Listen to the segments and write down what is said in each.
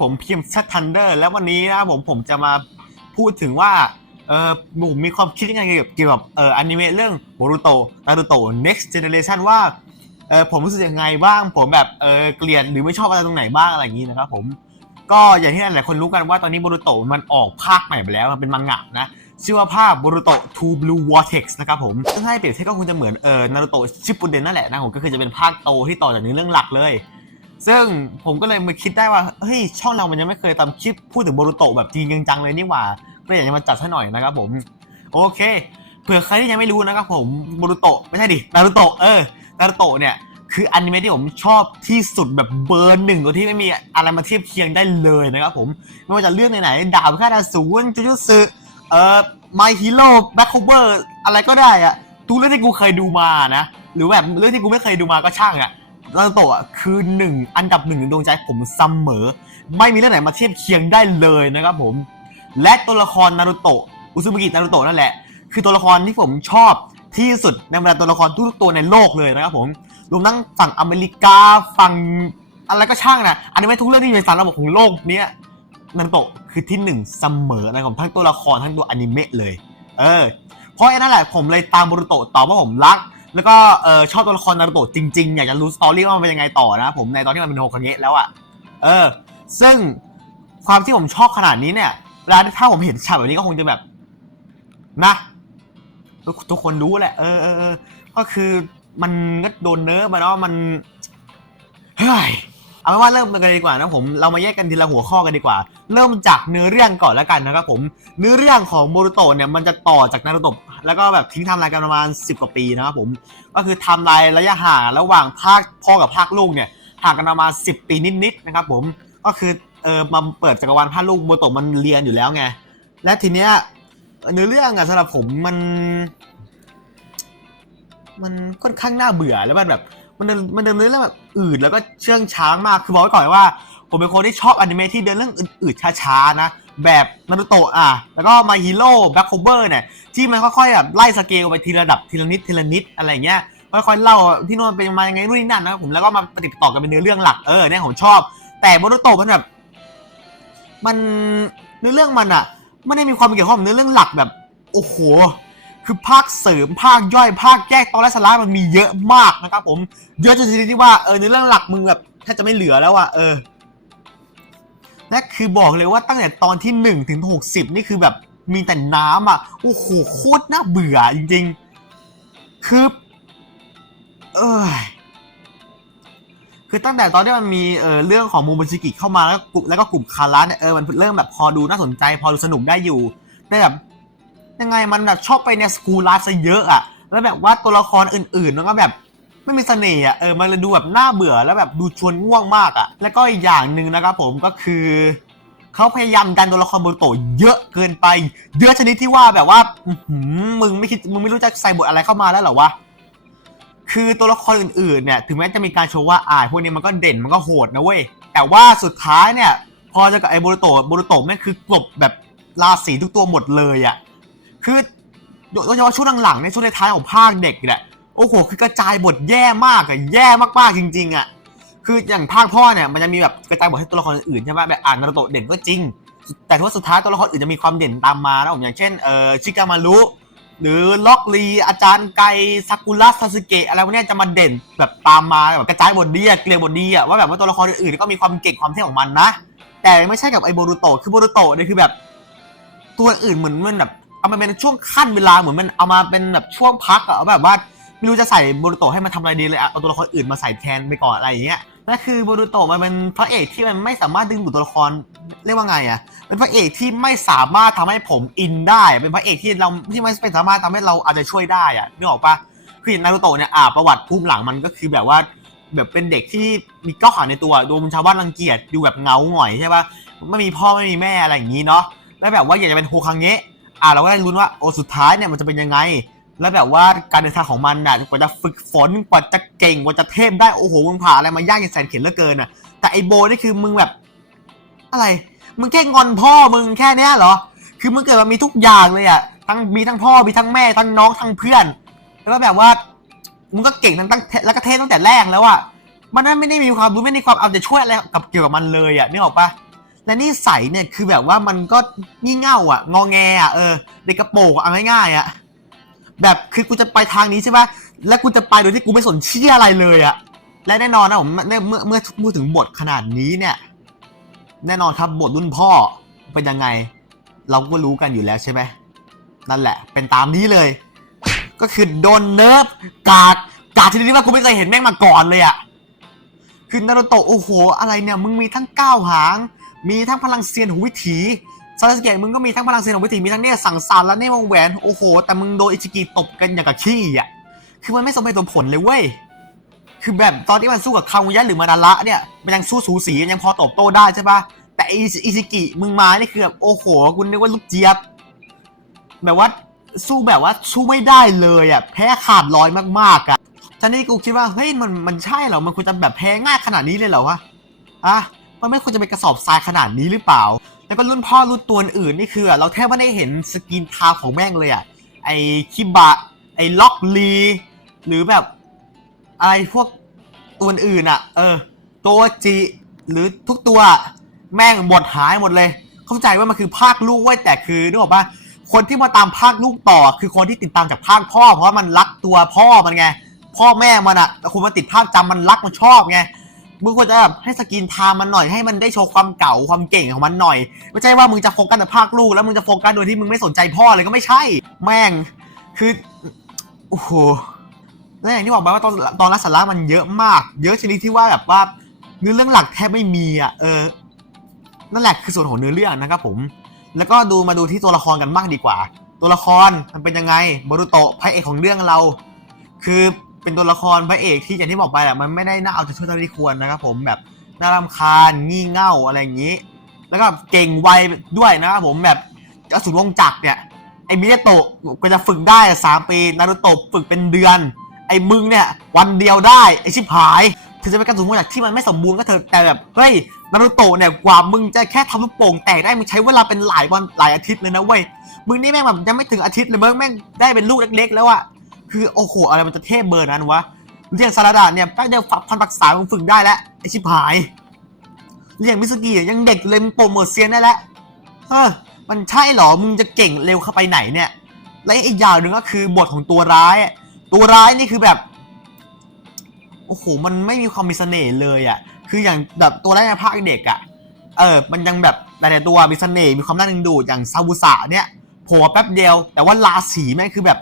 ผมพิมพ์ชัดทันเดอร์แล้ววันนี้นะผมผมจะมาพูดถึงว่าเออผมมีความคิดยังไงเกี่ยวกับเกี่ยวกับเอ่ออนิเมะเรื่องโบรูโตนารูโต next generation ว่าเออผมรู้สึกยังไงบ้างผมแบบเออเกลียดหรือไม่ชอบอะไรตรงไหนบ้างอะไรอย่างนี้นะครับผมก็อย่างที่หลายคนรู้กันว่าตอนนี้โบรูโตมันออกภาคใหม่ไปแล้วมันเป็นมังงะนะชื่อว่าภาพโบรูโต Two Blue Vortex นะครับผมซึ่งให้เปรียบเทียบก็คงจะเหมือนเออนารูโตชิปปุเดนนั่นแหละนะผมก็คือจะเป็นภาคโตที่ต่อจากเนื้อเรื่องหลักเลย ซึ่งผมก็เลยมาคิดได้ว่าเฮ้ยช่องเรามันยังไม่เคยทำคลิปพูดถึงโบรูโตแบบจริงจังเลยนี่หว่าก็อยากจะมาจัดให้หน่อยนะครับผม โอเคเผื่อใครที่ยังไม่รู้นะครับผมโบรูโตไม่ใช่ดินารูโตเออนารูโตเนี่ยคืออนิเมะที่ผมชอบที่สุดแบบเบอร์หนึ่งตัวที่ไม่มีอะไรมาเทียบเคียงได้เลยนะครับผมไม่ว่าจะเรื่องไหนๆดาบพิฆาตอสูรจูจูสึเอ่อ My Hero Back Cover อะไรก็ได้อะทุกเรื่องที่กูเคยดูมานะ หรือแบบเรื่องที่กูไม่เคยดูมาก็ช่างอะ นารูโตะคือหนึ่งอันดับหนึ่งในดวงใจผมเสมอ ไม่มีเรื่องไหนมาเทียบเคียงได้เลยนะครับผม และตัวละครนารูโตะอุซุมุกินารูโตะนั่นแหละ คือตัวละครที่ผมชอบที่สุดในบรรดาตัวละครทุกตัวในโลกเลยนะครับผมรวมทั้งฝั่งอเมริกาฝั่งอะไรก็ช่างนะอันนี้ไม่ทุกเรื่องที่อยู่ในสารระบบของโลกเนี้ยนารูโตะคือที่หนึ่งเสมอนะครับทั้งตัวละครทั้งตัวอนิเมะเลย เออเพราะไอ้นั่นแหละผมเลยตามบูรุโตะต่อว่าผมรัก แล้วก็เออชอบตัวละครนารูโตะจริงๆ อยากจะรู้สตอรี่ว่ามันเป็นยังไงต่อนะผมในตอนที่มันเป็นโฮคาเงะแล้วอะ่ะเออ ซึ่งความที่ผมชอบขนาดนี้เนี่ยเวลาถ้าผมเห็นฉากแบบนี้ก็คงจะแบบ นะ ทุกคนรู้แหละ เออเออก็คือมันก็โดนเนิร์ฟมาเนาะมันเฮ้ยเอาเป็นว่าเริ่มกันเลยดีกว่านะผมเรามาแยกกันทีละหัวข้อกันดีกว่า เริ่มจากเนื้อเรื่องก่อนแล้วกันนะครับผม เนื้อเรื่องของโบรูโตะเนี่ยมันจะต่อจากนารูโตะ แล้วก็แบบทิ้งทำลายกันประมาณ 10 กว่าปีนะครับผม ก็คือทำลายระยะห่างระหว่างภาคพ่อกับภาคลูกเนี่ยห่างกันประมาณ 10 ปีนิดๆนะครับผมก็คือเออมาเปิดจักรวาลภาคลูกโบรูโตะมันเรียนอยู่แล้วไงและทีเนี้ยเนื้อเรื่องอะสำหรับผมมัน มันค่อนข้างน่าเบื่อแล้วมันแบบ มันเดินมันเดินเรื่องแบบอื่นแล้วก็เชื่องช้างมากคือบอกไว้ก่อนว่า ผมเป็นคนที่ชอบอนิเมะที่เดินเรื่องอืดๆช้าๆนะ แบบนารูโตะอะ แล้วก็มาฮีโร่แบ็คโคเวอร์เนี่ย ที่มันค่อยๆแบบไล่สเกลไปทีละระดับทีละนิดทีละนิดอะไรเงี้ย ค่อยๆเล่าที่นู่นเป็นมายังไงนู่นนี่นั่นนะครับผม แล้วก็มาปฏิดต่อกันเป็นเนื้อเรื่องหลัก เออเนี่ยผมชอบ แต่นารูโตะมันแบบ มันเนื้อเรื่องมันอะ ไม่ได้มีความเกี่ยวข้องกับเนื้อเรื่องหลักแบบ โอ้โห คือภาคเสริมภาคย่อยภาคแยกตอนและสาระมันมีเยอะมากนะครับผม เยอะจนชนิดที่ว่าเออในเรื่องหลักมึงแบบแทบจะไม่เหลือแล้วอะ เออ และคือบอกเลยว่าตั้งแต่ตอนที่หนึ่งถึงหกสิบนี่คือแบบมีแต่น้ำอะโอ้โหโคตรน่าเบื่อจริงๆ คือ เออคือตั้งแต่ตอนที่มันมีเออเรื่องของมูมชิกิเข้ามาแล้วกลุ่มแล้วก็กลุ่มคาระเนี่ยเออมันเริ่มแบบพอดูน่าสนใจ พอดูสนุกได้อยู่ได้แบบยังไงมันแบบชอบไปในสกูลไลฟ์ซะเยอะอะ แล้วแบบว่าตัวละครอื่นๆมันก็แบบ ไม่มีเสน่ห์อะเออมันเลยดูแบบน่าเบื่อแล้วแบบดูชวนง่วงมากอะแล้วก็อีกอย่างหนึ่งนะครับผมก็คือเขาพยายามดันตัวละครโบโตเยอะเกินไป เยอะชนิดที่ว่าแบบว่าหมึงไม่คิดมึงไม่รู้จะใส่บทอะไรเข้ามาแล้วเหรอวะคือตัวละครอื่นๆเนี่ยถึงแม้จะมีการโชว์ว่าอ่าพวกนี้มันก็เด่นมันก็โหดนะเว้ยแต่ว่าสุดท้ายเนี่ยพอจะกับไอ้โบโตโบโตแม่งคือกลบแบบราศีทุกตัวหมดเลยอะคือโดยเฉพาะช่วงหลังๆในช่วงท้ายของภาคเด็กแหละ โอ้โหคือกระจายบทแย่มากอะแย่มากๆจริง ๆอะคืออย่างภาคพ่อเนี่ยมันจะมีแบบกระจายบทให้ตัวละครอื่นใช่ไหมแบบอ่านนารูโตะเด่นก็จริง แต่ว่าสุดท้ายตัวละครอื่นจะมีความเด่นตามมานะผมอย่างเช่นเอ่อชิกามารุหรือล็อกลีอาจารย์ไกซากุระซาสึเกะอะไรพวกนี้จะมาเด่นแบบตามมาแบบกระจายบทดีอะเกลียบทดีอะว่าแบบว่าตัวละครอื่นๆก็มีความเก่งความเท่ของมันนะ แต่ไม่ใช่กับไอ้โบรูโตะคือโบรูโตะเนี่ยคือแบบ ตัวอื่นเหมือนมันแบบเอามาเป็นช่วงขั้นเวลาเหมือนมันเอามาเป็นแบบช่วงพักอะแบบว่า ไม่รู้จะใส่โบรูโตะให้มันทำอะไรดีเลยอะเอาตัวละครอื่นมาใส่แทนไปก่อนอะไรอย่างเงี้ยนั่นคือโบรูโตะมันเป็นพระเอกที่มันไม่สามารถดึงดูดตัวละครเรียกว่าไงอะเป็นพระเอกที่ไม่สามารถทำให้ผมอินได้ เป็นพระเอกที่เราที่ไม่สามารถทำให้เราอาจจะช่วยได้อะนึกออกปะคืออย่างนารูโตะเนี่ยอ่าประวัติภูมิหลังมันก็คือแบบว่า แบบเป็นเด็กที่มีก้าวขาในตัวโดนชาวบ้านรังเกียจดูแบบเงาหงอยใช่ปะไม่มีพ่อไม่มีแม่อะไรอย่างงี้เนาะแล้วแบบว่าอยากจะเป็นโฮคังเงะอะเราก็ได้ลุ้นว่าโอ้สุดท้ายเนี่ยมันจะเป็นยังไง แล้วแบบว่าการเดินทางของมันน่ะกว่าจะฝึกฝนกว่าจะเก่งกว่าจะเทพได้โอ้โหมึงผ่าอะไรมายากอย่างแสนเข็ญเหลือเกินอะแต่ไอโบนี่คือมึงแบบ อะไร มึงแค่งอนพ่อมึงแค่เนี้ยเหรอ คือมึงเกิดมามีทุกอย่างเลยอะทั้งมีทั้งพ่อมีทั้งแม่ทั้งน้องทั้งเพื่อน แล้วก็แบบว่ามึงก็เก่งทั้งตั้งแล้วก็เทพตั้งแต่แรกแล้วอะมันนั้นไม่ได้มีความรู้ไม่ได้มีความเอาใจช่วยอะไรกับเกี่ยวกับมันเลยอะนึกออกปะแต่นิสัยเนี่ยคือแบบว่ามันก็งี่เง่าอะ งอแงอะเออเด็กกระโปรงอะเอาง่ายๆอะ แบบคือกูจะไปทางนี้ใช่ปะแล้วกูจะไปโดยที่กูไม่สนเชี่ยอะไรเลยอะและแน่นอนนะผมเมื่อเมื่อพูดถึงบทขนาดนี้เนี่ย แน่นอนครับบทรุ่นพ่อเป็นยังไง เราก็รู้กันอยู่แล้วใช่ไหมนั่นแหละ เป็นตามนี้เลย ก็คือโดนเนิร์ฟกากกากชนิดที่ว่ากูไม่เคยเห็นแม่งมาก่อนเลยอะคือนารูโตะโอ้โห อะไรเนี่ย มึงมีทั้งก้าวหาง มีทั้งพลังเซียนหูวิถี ซาสเกะมึงก็มีทั้งพลังเซียนหูวิถีมีทั้งเนี่ยสั่งสารและเนี่ยวงแหวน โอ้โห แต่มึงโดนอิชิกิตบกันอย่างกับขี้อะ คือมันไม่สมเหตุสมผลเลยเว้ย คือแบบตอนที่มันสู้กับคาวุยะหรือมานาระเนี่ย มันยังสู้สูสียังพอตอบโต้ได้ใช่ปะแต่อิอิชิกิมึงมานี่คือแบบโอ้โหคุณนึกว่าลูกเจี๊ยบ แบบว่าสู้แบบว่าสู้ไม่ได้เลยอะ แพ้ขาดลอยมากๆอะท่านี้กูคิดว่าเฮ้ยมันมันใช่เหรอ มันควรจะแบบแพ้ง่ายขนาดนี้เลยเหรอวะ อะ มันไม่ควรจะเป็นกระสอบทรายขนาดนี้หรือเปล่า แล้วก็รุ่นพ่อรุ่นตัวอื่นนี่คือเราแทบไม่ได้เห็นสกินทาของแม่งเลยอะไอคิบะไอล็อกลีหรือแบบอะไรพวกตัวอื่นอะ เออตัวจิหรือทุกตัวแม่งหมดหายหมดเลย เข้าใจว่ามันคือภาคลูกไว้แต่คือนึกออกปะคนที่มาตามภาคลูกต่อ คือคนที่ติดตามจากภาคพ่อ เพราะว่ามันรักตัวพ่อมันไงพ่อแม่มันอะแต่คุณมาติดภาคจำมันรักมันชอบไง มึงควรจะแบบให้สกินทม์มันหน่อยให้มันได้โชว์ความเก่าความเก่งของมันหน่อย ไม่ใช่ว่ามึงจะโฟกัสแต่ภาคลูกแล้วมึงจะโฟกัสโดยที่มึงไม่สนใจพ่อเลยก็ไม่ใช่ แม่งคือโอ้โหแล้วอย่างที่บอกไปว่าตอนตอนรักสาระมันเยอะมาก เยอะชนิดที่ว่าแบบว่าเนื้อเรื่องหลักแทบไม่มีอะเออนั่นแหละคือส่วนของเนื้อเรื่องนะครับผม แล้วก็ดูมาดูที่ตัวละครกันบ้างดีกว่า ตัวละครมันเป็นยังไงบรุโตะพระเอกของเรื่องเรา คือ เป็นตัวละครพระเอกที่อย่างที่บอกไปแหละมันไม่ได้น่าเอาใจช่วยเท่าที่ควรนะครับผมแบบน่ารำคาญงี่เง่าอะไรอย่างนี้ แล้วก็เก่งไวด้วยนะครับผมแบบกระสุนวงจักรเนี่ยไอ้มิเนโตะก็จะฝึกได้สามปีนารุโตะฝึกเป็นเดือน ไอ้มึงเนี่ยวันเดียวได้ไอ้ชิบหายถึงจะเป็นกระสุนวงจักรที่มันไม่สมบูรณ์ก็เถอะแต่แบบเฮ้ยนารุโตะเนี่ยกว่ามึงจะแค่ทำลูกโป่งแตกได้มึงใช้เวลาเป็นหลายวันหลายอาทิตย์เลยนะเว้ยมึงนี่แม่งแบบยังไม่ถึงอาทิตย์เลยมึงแม่งได้เป็นลูกเล็กๆแล้วอะ คือโอ้โหอะไรมันจะเทพเบอร์นั้นวะ เรียกซาราดาเนี่ยแป๊บเดียวพันปักษามึงฝึกได้แล้วไอชิบหาย เรียกมิสกี้ยังเด็กเลยมึงโปรโมทเซียนได้แล้วเออมันใช่เหรอมึงจะเก่งเร็วเข้าไปไหนเนี่ย และอีกอย่างหนึ่งก็คือบทของตัวร้าย ตัวร้ายนี่คือแบบโอ้โหมันไม่มีความมีเสน่ห์เลยอะ คืออย่างแบบตัวแรกในภาคเด็กอะเออ มันยังแบบหลายๆตัวมีเสน่ห์มีความน่าดึงดูดอย่างซาบุสะเนี่ยโผล่แป๊บเดียว แต่ว่าราศีแม่งคือแบบ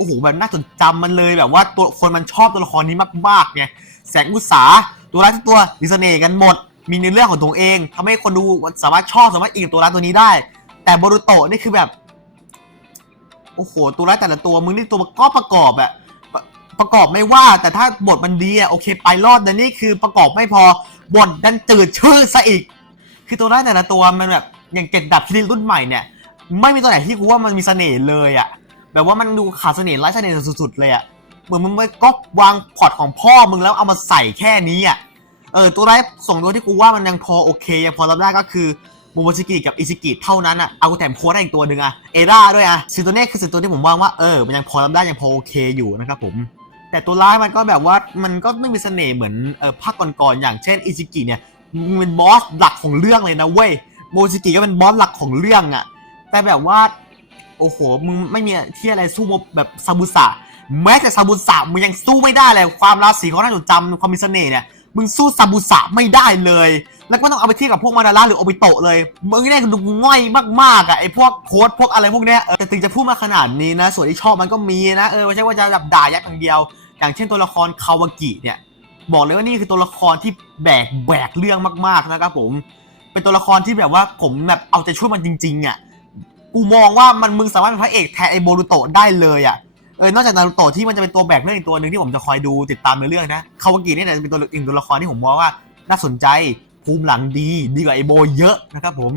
โอ้โหแบบน่าจดจำมันเลยแบบว่าตัวคนมันชอบตัวละครนี้มากๆไงแสงอุตสาตัวร้ายทุกตัวมีเสน่ห์กันหมด มีในเรื่องของตัวเองทำให้คนดูสามารถชอบสามารถอินกับตัวร้ายตัวนี้ได้ แต่บรูโตะนี่คือแบบ โอ้โห ตัวร้ายแต่ละตัวมึงนี่ตัวก็ประกอบอะประประกอบไม่ว่า แต่ถ้าบทมันดีอะโอเค ไปรอดแต่นี่คือประกอบไม่พอบทดันจืดชื่อซะอีก คือตัวร้ายแต่ละตัวมันแบบอย่างเจ็ดดับที่รุ่นใหม่เนี่ย ไม่มีตัวไหนที่กูว่ามันมีเสน่ห์เลยอะ แบบว่ามันดูขาดเสน่ห์ไร้เสน่ห์สุดๆเลยอะเหมือนมึงไปก๊อปวางพอร์ตของพ่อมึงแล้วเอามาใส่แค่นี้อะเออตัวร้ายสองตัวที่กูว่ามันยังพอโอเคยังพอรับได้ก็คือโมโมชิกิกับอิชิกิเท่านั้นอะเอาแถมโค้ดได้อีกตัวหนึ่งอะเอร่าด้วยอะสิ่งตัวนี้คือสิตัวที่ผมว่างว่าเออมันยังพอรับได้ยังพอโอเคอยู่นะครับผมแต่ตัวร้ายมันก็แบบว่ามันก็ไม่มีเสน่ห์เหมือนเออภาคก่อนๆอย่างเช่นอิชิกิเนี่ยมันเป็นบอสหลักของเรื่องเลยนะเว้ยโมชิกิก็เป็นบอสหลักของเรื่องอะแต่แบบว่า โอ้โหมึงไม่มีที่อะไรสู้แบบซาบุสะแม้แต่ซาบุสะมึงยังสู้ไม่ได้เลยความราศีเขาน่าจดจำความมีเสน่ห์เนี่ยมึงสู้ซาบุสะไม่ได้เลย แล้วก็ต้องเอาไปเทียบกับพวกมาดาระหรือโอบิโตะเลย มึงเนี่ยดูง่อยมากๆอะไอพวกโค้ดพวกอะไรพวกเนี้ยแต่ถึงจะพูดมาขนาดนี้นะ ส่วนที่ชอบมันก็มีนะเออไม่ใช่ว่าจะแบบด่ายัดอย่างเดียว อย่างเช่นตัวละครคาวากิเนี่ยบอกเลยว่านี่คือตัวละครที่แบกแบกเรื่องมากๆนะครับผม เป็นตัวละครที่แบบว่าผมแบบเอาใจช่วยมันจริงๆอะ กูมองว่ามันมึงสามารถเป็นพระเอกแทนไอโบรูโตะได้เลยอะเออนอกจากนารูโตะที่มันจะเป็นตัวแบกเรื่องอีกตัวหนึ่งที่ผมจะคอยดูติดตามในเรื่องนะคาวากิเนี่ยจะเป็นตัวอีกตัวละครที่ผมมองว่าน่าสนใจภูมิหลังดีดีกว่าไอโบเยอะนะครับผม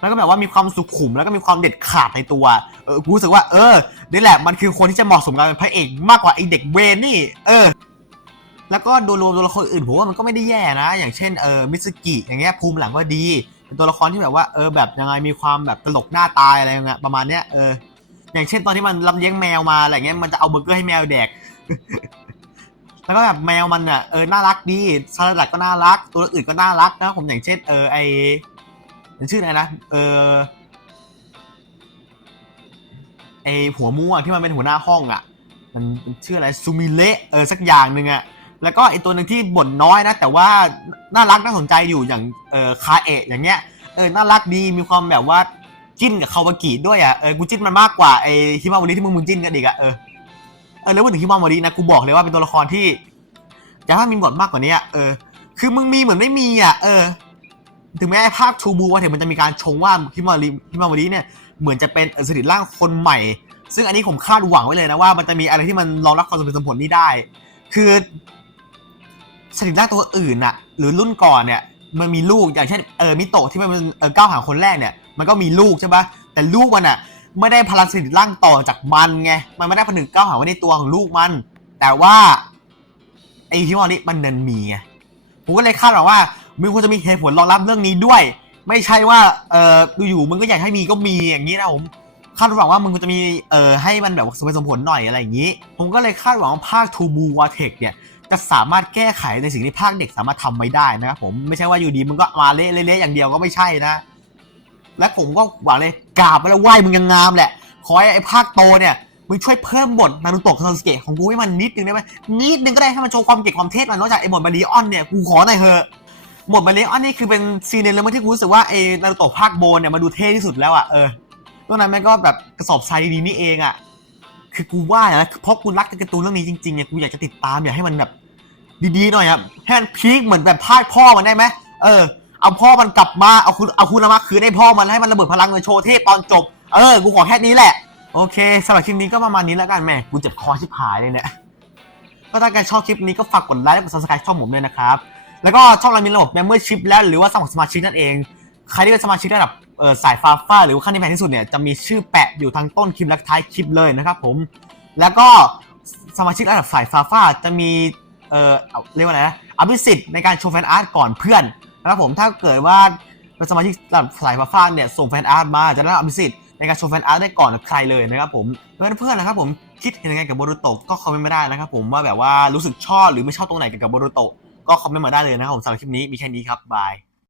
แล้วก็แบบว่ามีความสุขุมแล้วก็มีความเด็ดขาดในตัว เออ กูรู้สึกว่า เออ นี่แหละ มันคือคนที่จะเหมาะสมกับเป็นพระเอกมากกว่าไอเด็กเวนนี่ เออ แล้วก็โดยรวมตัวละครอื่นผมว่ามันก็ไม่ได้แย่นะ อย่างเช่น เออ มิสกิ อย่างเงี้ย ภูมิหลังก็ดี ตัวละครที่แบบว่าเออแบบยังไงมีความแบบตลกหน้าตายอะไรเงี้ยประมาณเนี้ยเอออย่างเช่นตอนที่มันรับเลี้ยงแมวมาอะไรเงี้ยมันจะเอาเบอร์เกอร์ให้แมวแดก แล้วก็แบบแมวมันอะเออน่ารักดีซาลัดก็น่ารัก ตัวอื่นก็น่ารักนะผมอย่างเช่น เออไอชื่ออะไรนะเออไอหัวม่วงที่มันเป็นหัวหน้าห้องอะ มันมันชื่ออะไรซูมิเละเออสักอย่างหนึ่งอะ แล้วก็ไอตัวหนึ่งที่บ่นน้อยนะ แต่ว่าน่ารักน่าสนใจอยู่อย่างเออคาเอะอย่างเงี้ยเออน่ารักดีมีความแบบว่าจิ้นกับคาวากิด้วยอะเออกูจิ้นมันมากกว่าไอฮิมาวาริที่มึงมึงจิ้นกันอีกอะเออเออแล้วพูดถึงฮิมาวารินะกูบอกเลยว่าเป็นตัวละครที่จะถ้ามีบทมากกว่านี้เออ คือมึงมีเหมือนไม่มีอะเออ ถึงแม้ภาคทูบูว่าเห็นมันจะมีการชงว่าฮิมาวาริฮิมาวาริเนี่ยเหมือนจะเป็นสถิตร่างคนใหม่ ซึ่งอันนี้ผมคาดหวังไว้เลยนะว่ามันจะมีอะไรที่มันรองรับความสมเหตุสมผลนี้ได้ คือ สถิตร่างตัวอื่นน่ะหรือรุ่นก่อนเนี่ยมันมีลูกอย่างเช่นเออมิโตะที่มันเป็นเออก้าวหางคนแรกเนี่ยมันก็มีลูกใช่ปะแต่ลูกมันอะไม่ได้พลังสถิตร่างต่อจากมันไงมันไม่ได้ผนึกก้าวหางไว้ในตัวของลูกมัน แต่ว่าไอ้ฮิมาวาริมันเดินมีไงผมก็เลยคาดหวังว่ามึงควรจะมีเหตุผลรองรับเรื่องนี้ด้วย ไม่ใช่ว่าเอออยู่มึงก็อยากให้มีก็มีอย่างนี้นะผมคาดหวังว่ามึงจะมีเอ่อให้มันแบบสมเหตุสมผลหน่อยอะไรอย่างนี้ ผมก็เลยคาดหวังว่าภาคทูบูวาเทคเนี่ย จะสามารถแก้ไขในสิ่งที่ภาคเด็กสามารถทำไม่ได้นะครับผมไม่ใช่ว่าอยู่ดีมึงก็มาเละเละๆอย่างเดียวก็ไม่ใช่นะ และผมก็หวังเลยกราบแล้วไหว้มึงยังงามแหละขอให้ไอ้ภาคโตเนี่ยมึงช่วยเพิ่มบทนารูโตะคาซาสเกะของกูให้มันนิดนึงได้ไหมนิดนึงก็ได้ให้มันโชว์ความเก่งความเทพหน่อยนอกจากไอ้บทมาริออนเนี่ยกูขอหน่อยเถอะบทมาริออนนี่คือเป็นซีนในเรื่องที่กูรู้สึกว่าไอ้นารูโตะภาคโบนเนี่ยมาดูเท่ที่สุดแล้วอะเออตรงนั้นแม่งก็แบบกระสอบทรายดีๆนี่เองอะ่ะคือกูว่านะเพราะกูรักการ์ตูนเรื่องนี้จริงๆเนี่ยกูอยากจะติดตามอยากให้มันแบบ ดีๆหน่อยครับให้มันพีคเหมือนแบบพาดพ่อมันได้ไหมเออเอาพ่อมันกลับมาเอาคุณเอาคุณมาคืนให้พ่อมันให้มันระเบิดพลังเลยโชว์เทพตอนจบเออกูขอแค่นี้แหละโอเคสำหรับคลิปนี้ก็ประมาณนี้แล้วกันแม่กูเจ็บคอชิบหายเลยเนี่ยก็ถ้าใครชอบคลิปนี้ก็ฝากกดไลค์และกด subscribe ช่องผมด้วยนะครับแล้วก็ช่องเรามีระบบ membership แล้วหรือว่าสมัครสมาชิกนั่นเองใครที่เป็นสมาชิกระดับเออสายฟาฟ้าหรือว่าขั้นที่แพงที่สุดเนี่ยจะมีชื่อแปะอยู่ทางต้นคลิปและท้ายคลิปเลยนะครับผมแล้วก็สมาชิกระดับสายฟาฟ้าจะมี เออเรียกว่าอะไรนะอภิสิทธิ์ในการโชว์แฟนอาร์ตก่อนเพื่อนนะครับผมถ้าเกิดว่าเป็นสมาชิกสายฟ้าฟ้าเนี่ยส่งแฟนอาร์ตมาจะได้รับอภิสิทธิ์ในการโชว์แฟนอาร์ตได้ก่อนใครเลยนะครับผมเพื่อนเพื่อนๆนะครับผมคิดเห็นยังไงกับโบรูโตก็คอมเมนต์มาได้นะครับผมว่าแบบว่ารู้สึกชอบหรือไม่ชอบตรงไหนเกี่ยวกับโบรูโตก็คอมเมนต์มาได้เลยนะครับผมสำหรับคลิปนี้มีแค่นี้ครับบาย